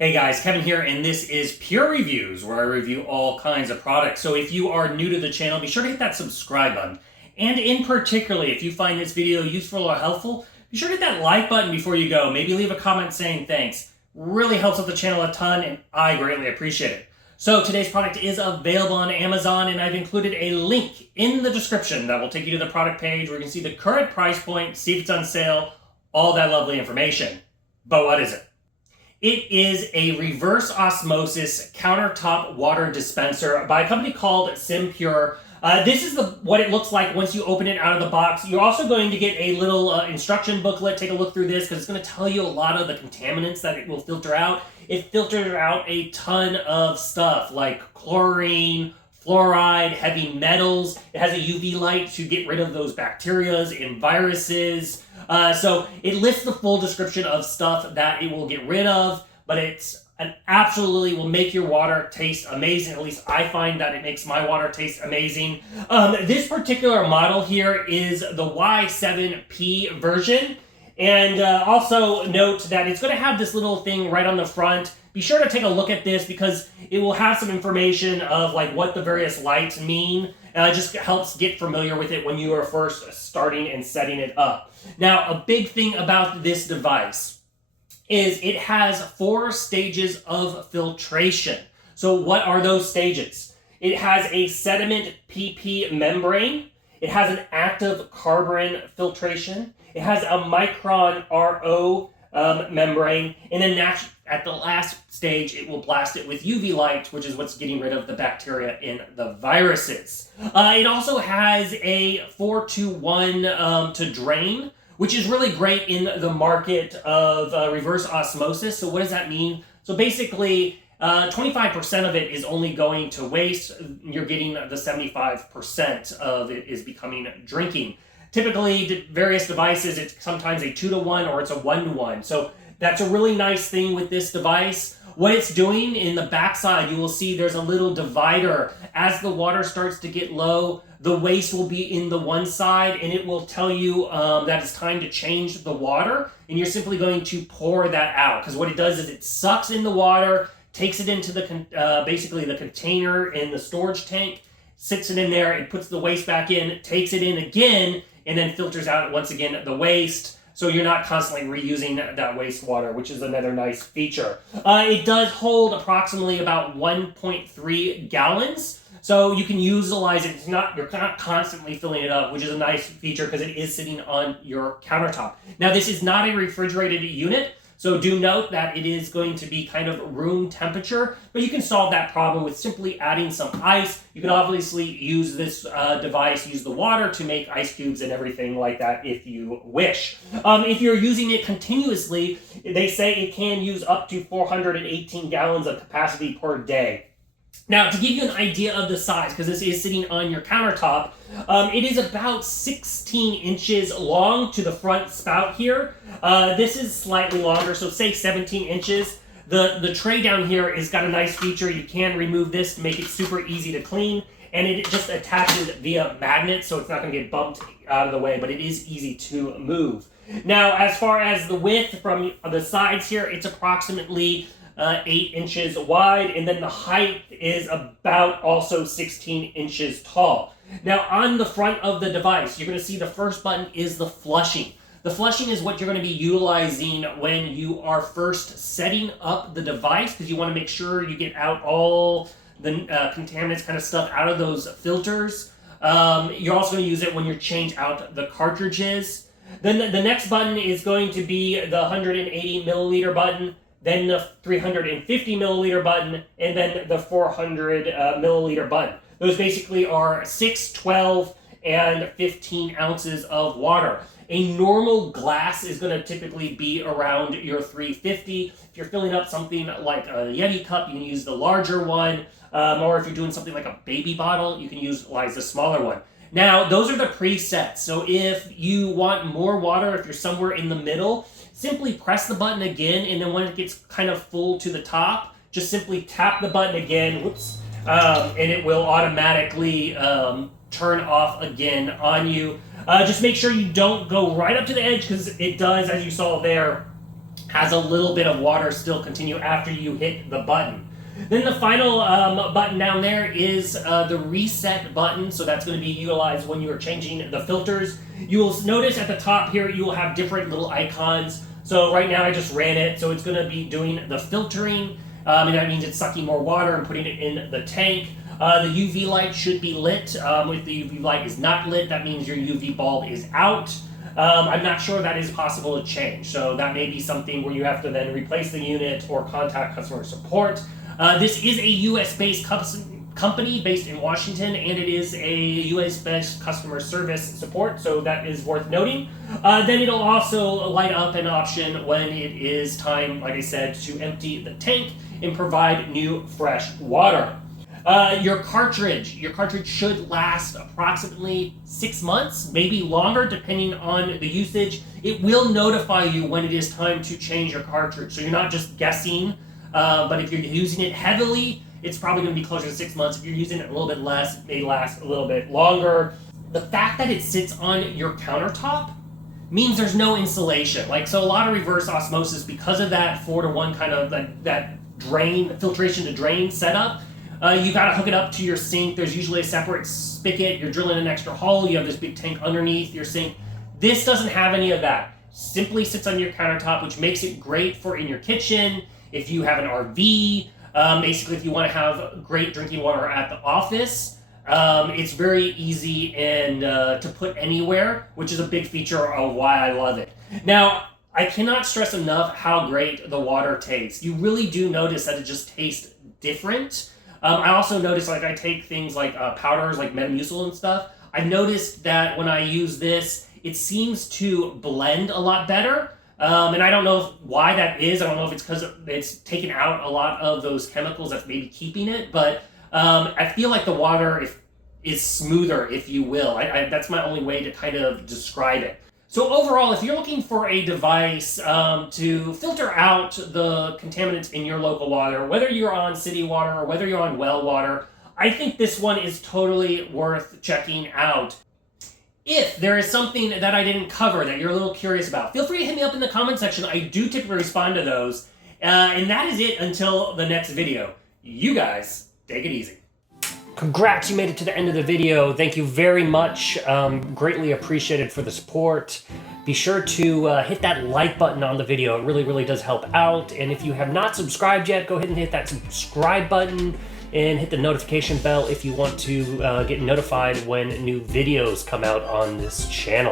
Hey guys, Kevin here, and this is Pure Reviews, where I review all kinds of products. So if you are new to the channel, be sure to hit that subscribe button. And in particular, if you find this video useful or helpful, be sure to hit that like button before you go. Maybe leave a comment saying thanks. Really helps out the channel a ton, and I greatly appreciate it. So today's product is available on Amazon, and I've included a link in the description that will take you to the product page where you can see the current price point, see if it's on sale, all that lovely information. But what is it? It is a reverse osmosis countertop water dispenser by a company called SimPure. This is what it looks like once you open it out of the box. You're also going to get a little instruction booklet. Take a look through this because it's going to tell you a lot of the contaminants that it will filter out. It filters out a ton of stuff like chlorine, fluoride, heavy metals. It has a UV light to get rid of those bacteria and viruses. So it lists the full description of stuff that it will get rid of, but it's absolutely will make your water taste amazing. At least I find that it makes my water taste amazing. This particular model here is the Y7P version. And also note that it's going to have this little thing right on the front. Be sure to take a look at this because it will have some information of like what the various lights mean. It just helps get familiar with it when you are first starting and setting it up. Now, a big thing about this device is it has 4 stages of filtration. So what are those stages? It has a sediment PP membrane. It has an active carbon filtration. It has a micron RO membrane, and then at the last stage, it will blast it with UV light, which is what's getting rid of the bacteria and the viruses. It also has a 4-to-1 to drain, which is really great in the market of reverse osmosis. So what does that mean? So basically, 25% of it is only going to waste. You're getting the 75% of it is becoming drinking. Typically, various devices, it's sometimes a 2-to-1 or it's a 1-to-1. So that's a really nice thing with this device. What it's doing in the backside, you will see there's a little divider. As the water starts to get low, the waste will be in the one side, and it will tell you that it's time to change the water, and you're simply going to pour that out. Because what it does is it sucks in the water, takes it into the basically the container in the storage tank, sits it in there, and puts the waste back in, takes it in again, and then filters out once again the waste. So you're not constantly reusing that wastewater, which is another nice feature. It does hold approximately about 1.3 gallons. So you can utilize it. You're not constantly filling it up, which is a nice feature because it is sitting on your countertop. Now, this is not a refrigerated unit. So do note that it is going to be kind of room temperature, but you can solve that problem with simply adding some ice. You can obviously use this device, use the water to make ice cubes and everything like that if you wish. If you're using it continuously, they say it can use up to 418 gallons of capacity per day. Now, to give you an idea of the size, because this is sitting on your countertop, it is about 16 inches long to the front spout here. This is slightly longer, so say 17 inches. The tray down here has got a nice feature. You can remove this to make it super easy to clean, and it just attaches via magnet, so it's not going to get bumped out of the way, but it is easy to move. Now, as far as the width from the sides here, it's approximately 8 inches wide, and then the height is about also 16 inches tall. Now, on the front of the device, you're going to see the first button is the flushing. The flushing is what you're going to be utilizing when you are first setting up the device, because you want to make sure you get out all the contaminants kind of stuff out of those filters. You're also going to use it when you change out the cartridges. Then the next button is going to be the 180 milliliter button, then the 350 milliliter button, and then the 400 milliliter button. Those basically are 6, 12, and 15 ounces of water. A normal glass is going to typically be around your 350. If you're filling up something like a Yeti cup, you can use the larger one. Or if you're doing something like a baby bottle, you can utilize the smaller one. Now, those are the presets. So if you want more water, if you're somewhere in the middle, simply press the button again, and then when it gets kind of full to the top, just simply tap the button again, and it will automatically turn off again on you. Just make sure you don't go right up to the edge, because it does, as you saw there, has a little bit of water still continue after you hit the button. Then the final button down there is the reset button. So that's going to be utilized when you are changing the filters. You will notice at the top here, you will have different little icons. So right now I just ran it. So it's going to be doing the filtering. And that means it's sucking more water and putting it in the tank. The UV light should be lit. If the UV light is not lit, that means your UV bulb is out. I'm not sure that is possible to change. So that may be something where you have to then replace the unit or contact customer support. This is a US-based company based in Washington, and it is a US-based customer service support, so that is worth noting. Then it'll also light up an option when it is time, like I said, to empty the tank and provide new fresh water. Your cartridge should last approximately 6 months, maybe longer, depending on the usage. It will notify you when it is time to change your cartridge, so you're not just guessing. But if you're using it heavily, it's probably going to be closer to 6 months. If you're using it a little bit less, it may last a little bit longer. The fact that it sits on your countertop means there's no insulation. So a lot of reverse osmosis, because of that 4-to-1 kind of that drain, filtration to drain setup, you got to hook it up to your sink. There's usually a separate spigot. You're drilling an extra hole. You have this big tank underneath your sink. This doesn't have any of that. Simply sits on your countertop, which makes it great for in your kitchen. If you have an RV, basically if you want to have great drinking water at the office, it's very easy and to put anywhere, which is a big feature of why I love it. Now, I cannot stress enough how great the water tastes. You really do notice that it just tastes different. I also notice, I take things like powders, like Metamucil and stuff. I've noticed that when I use this, it seems to blend a lot better. And I don't know why that is. I don't know if it's because it's taken out a lot of those chemicals that's maybe keeping it. But I feel like the water is smoother, if you will. That's my only way to kind of describe it. So overall, if you're looking for a device to filter out the contaminants in your local water, whether you're on city water or whether you're on well water, I think this one is totally worth checking out. If there is something that I didn't cover that you're a little curious about, feel free to hit me up in the comment section. I do typically respond to those. And that is it until the next video. You guys, take it easy. Congrats, you made it to the end of the video. Thank you very much. Greatly appreciated for the support. Be sure to hit that like button on the video. It really, really does help out. And if you have not subscribed yet, go ahead and hit that subscribe button and hit the notification bell if you want to get notified when new videos come out on this channel.